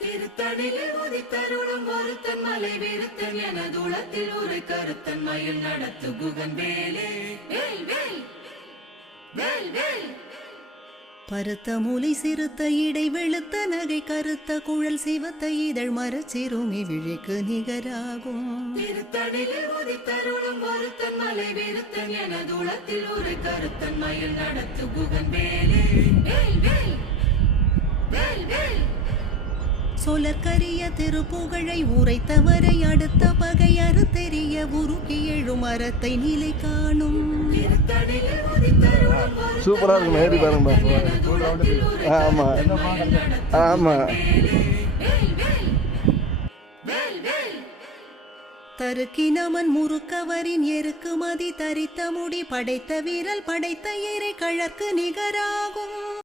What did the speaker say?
திருத்தணியில் உதித்தருளும் ஒருத்தன் மலை விருத்தன் என தூளத்தில் ஒரு கருத்தன் மயில் நடத்து குகன் வேலே வேல் வேல் வேல் வேல். பருத்த மூலை சிறுத்த இடை வெளுத்த நகை கருத்த குழல் சிவத்த இதழ் மரச்சிறுமி விழிக்கு நிகராகும். திருத்தணியில் உதித்தருளும் ஒருத்தன் மலை விருத்தன் என தூளத்தில் ஒரு கருத்தன் மயில் நடத்து குகன் வேலே வேல் வேல் வேல் வேல். சொலற்கரிய திருப்புகழை உரைத்தவரை அடுத்த பகை அறுத்தெறிய உருக்கி எழும் அறத்தை நிலை காணும். சூப்பரா இருக்கும் நேரி பாருங்க. ஆமா ஆமா. தருக்கினமன் முறுக்கவரின் எருக்கு மதி தரித்த முடி படைத்த வீரல் படைத்த ஏரை கழற்கு நிகராகும்.